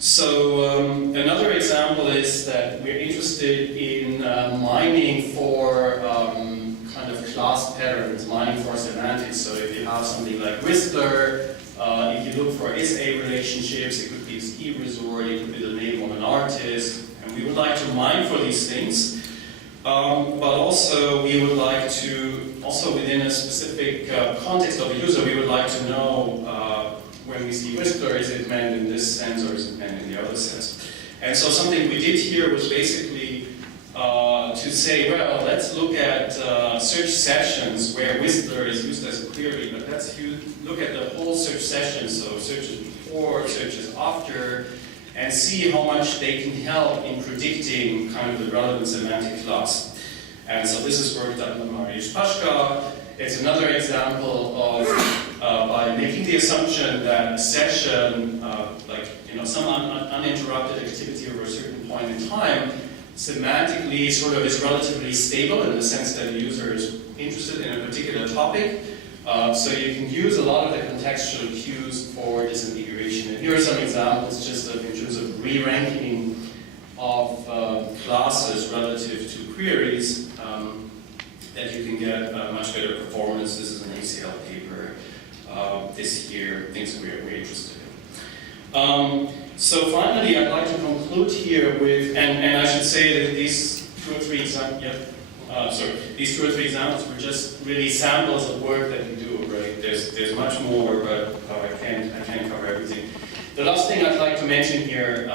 So another example is that we're interested in mining for kind of class patterns, mining for semantics. So if you have something like Whistler, if you look for is-A relationships, it could be a ski resort, it could be the name of an artist, and we would like to mine for these things. But also we would like to, also within a specific context of a user, we would like to know when we see Whistler, is it meant in this sense or is it meant in the other sense? And so something we did here was basically to say, well, let's look at search sessions where Whistler is used as a query, but let's look at the whole search session, so searches before, searches after, and see how much they can help in predicting kind of the relevant semantic class. And so this is work done by Mariusz Paszka. It's another example of by making the assumption that a session, some uninterrupted activity over a certain point in time, semantically sort of is relatively stable in the sense that the user is interested in a particular topic. So you can use a lot of the contextual cues for disambiguation. And here are some examples just of, in terms of re-ranking of classes relative to queries that you can get much better performance. This is an ACL paper this year, things that we're interested in. So finally, I'd like to conclude here with, and I should say that these two or three examples were just really samples of work that we do, right? There's much more, but I can't cover everything. The last thing I'd like to mention here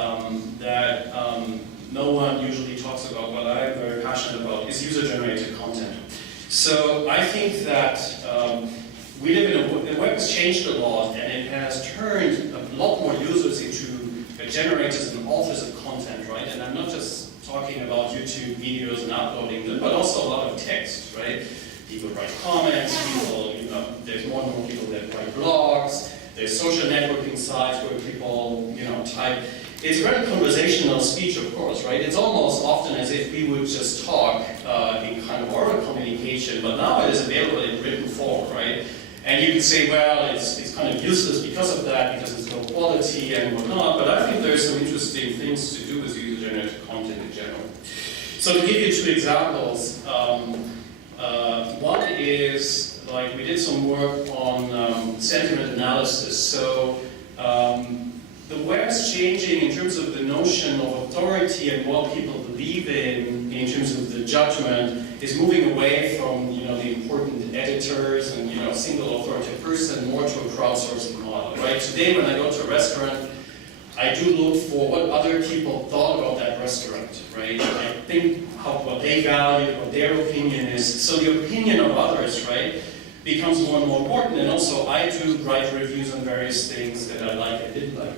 that no one usually talks about, but I'm very passionate about, is user-generated content. So I think that we live in the web has changed a lot, and it has turned a lot more users into generators and authors of content, right? And I'm not just talking about YouTube videos and uploading them, but also a lot of text, right? People write comments, there's more and more people that write blogs, there's social networking sites where people, type. It's very conversational speech, of course, right? It's almost often as if we would just talk in kind of oral communication, but now it is available in written form, right? And you could say, well, it's kind of useless because of that, because it's low quality and whatnot, but I think there's some interesting things to do with user-generated content in general. So to give you two examples, one is, we did some work on sentiment analysis. So the web's changing in terms of the notion of authority and what people believe in terms of the judgment, is moving away from the important editors and single authoritative person more to a crowdsourcing model, right? Today when I go to a restaurant, I do look for what other people thought about that restaurant, right? I think what they value, what their opinion is. So the opinion of others, right, becomes more and more important. And also I do write reviews on various things that I like and didn't like.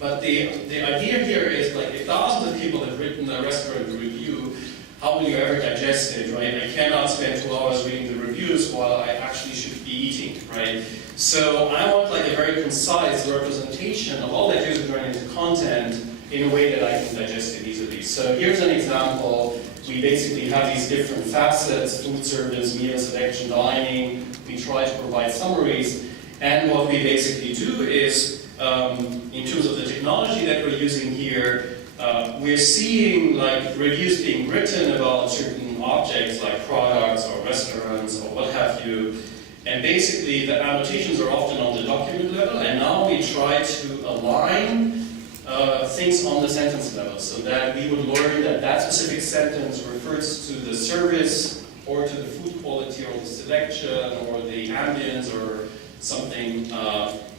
But the idea here is, if thousands of people have written a restaurant review, how will you ever digest it, right? I cannot spend 2 hours reading the reviews while I actually should be eating, right? So I want a very concise representation of all that user-generated content in a way that I can digest it easily. So here's an example. We basically have these different facets: food service, meal selection, dining. We try to provide summaries, and what we basically do is, in terms of the technology that we're using here, we're seeing reviews being written about certain objects like products or restaurants or what have you, and basically the annotations are often on the document level, and now we try to align things on the sentence level so that we would learn that that specific sentence refers to the service or to the food quality or the selection or the ambience or something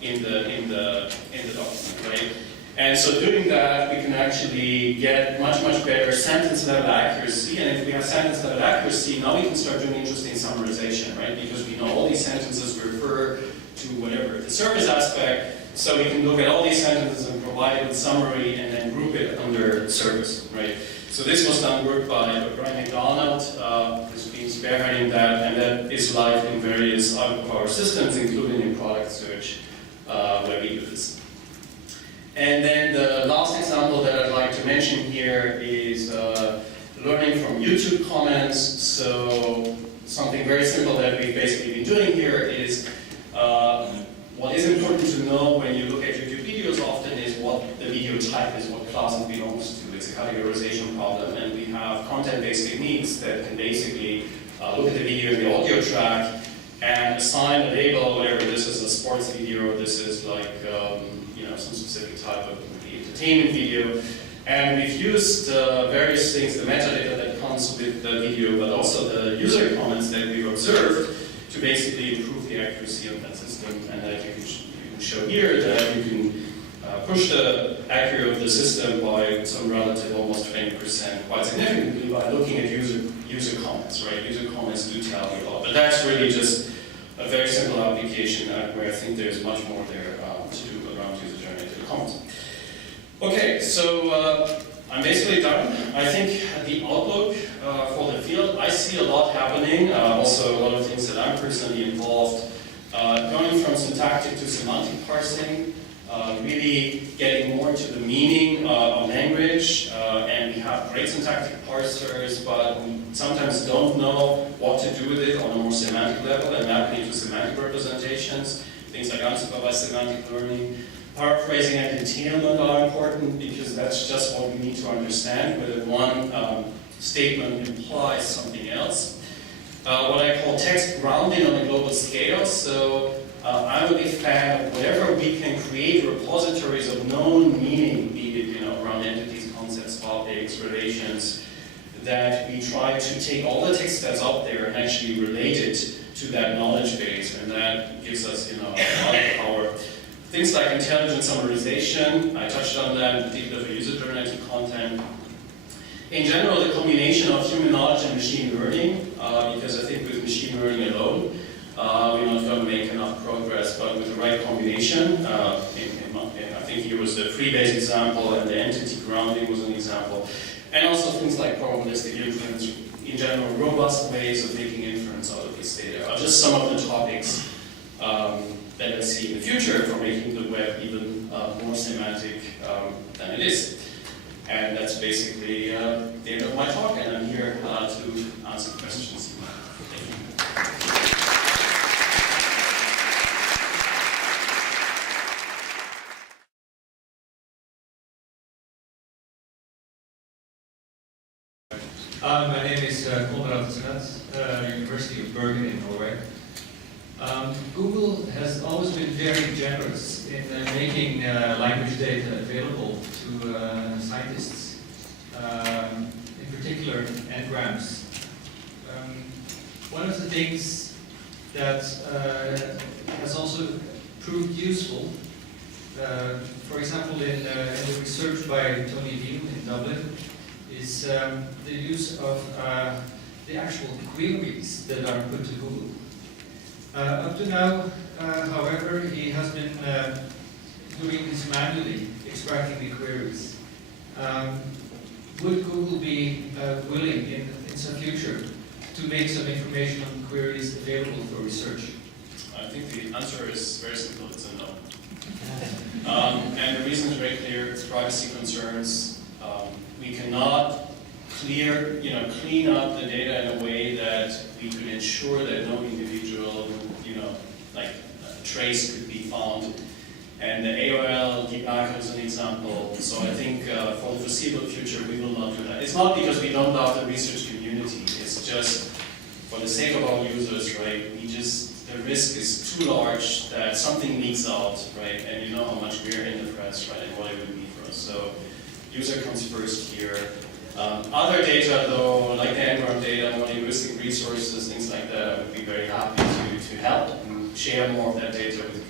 in the document, right? And so doing that, we can actually get much better sentence level accuracy. And if we have sentence level accuracy, now we can start doing interesting summarization, right? Because we know all these sentences refer to whatever the service aspect. So we can look at all these sentences and provide it with summary and then group it under service, right? So this was done work by Brian McDonald, who's been spearheading that, and that is live in various of our systems, including in product search, where we do this. And then the last example that I'd like to mention here is learning from YouTube comments. So something very simple that we've basically been doing here is what is important to know when you look at YouTube videos often is what the video type is, what class it belongs to. It's a categorization problem, and we have content-based techniques that can basically look at the video and the audio track and assign a label, whatever this is, a sports video, this is like some specific type of entertainment video. And we've used various things, the metadata that comes with the video, but also the user comments that we've observed to basically improve the accuracy of that system. And that you can show here that you can push the accuracy of the system by some relative, almost 20%, quite significantly by looking at user comments, right? User comments do tell you a lot. But that's really just a very simple application where I think there's much more there to do around user-generated comments. Okay, so I'm basically done. I think the outlook for the field, I see a lot happening, also a lot of things that I'm personally involved, going from syntactic to semantic parsing, really getting more to the meaning of language, and we have great syntactic parsers, but we sometimes don't know what to do with it on a more semantic level and mapping into semantic representations, things like unsupervised semantic learning. Paraphrasing and entailment are important because that's just what we need to understand, whether one statement implies something else. What I call text grounding on a global scale. So I'm a big fan of whenever we can create repositories of known meaning, be it around entities, concepts, topics, relations, that we try to take all the text that's out there and actually relate it to that knowledge base, and that gives us a lot of power. Things like intelligent summarization, I touched on that, in particular for user-generated content. In general, the combination of human knowledge and machine learning, because I think with machine learning alone, we're not going to make enough progress, but with the right combination, I think here was the freebase example, and the entity grounding was an example, and also things like probabilistic inference, in general, robust ways of making inference out of this data are just some of the topics that I see in the future for making the web even more semantic than it is. And that's basically the end of my talk, and I'm here to answer questions. Thank you. My name is Konrad Smet, University of Bergen in Norway. Google has always been very generous in making language data available to scientists, in particular n-grams. One of the things that has also proved useful, for example in the research by Tony Deal in Dublin, is the use of the actual queries that are put to Google. Up to now, however, he has been doing this manually, extracting the queries. Would Google be willing in some future to make some information on queries available for research? I think the answer is very simple, it's a no. And the reason is very clear, it's privacy concerns. We cannot clean up the data in a way that we could ensure that no individual, trace could be found. And the AOL debugger is an example. So I think for the foreseeable future, we will not do that. It's not because we don't love the research community. It's just for the sake of our users, right? The risk is too large that something leaks out, right? And you know how much we're in the press, right? And what it would mean for us. So user comes first here. Other data, though, like the n-gram data, more linguistic resources, things like that, I would be very happy to help and share more of that data with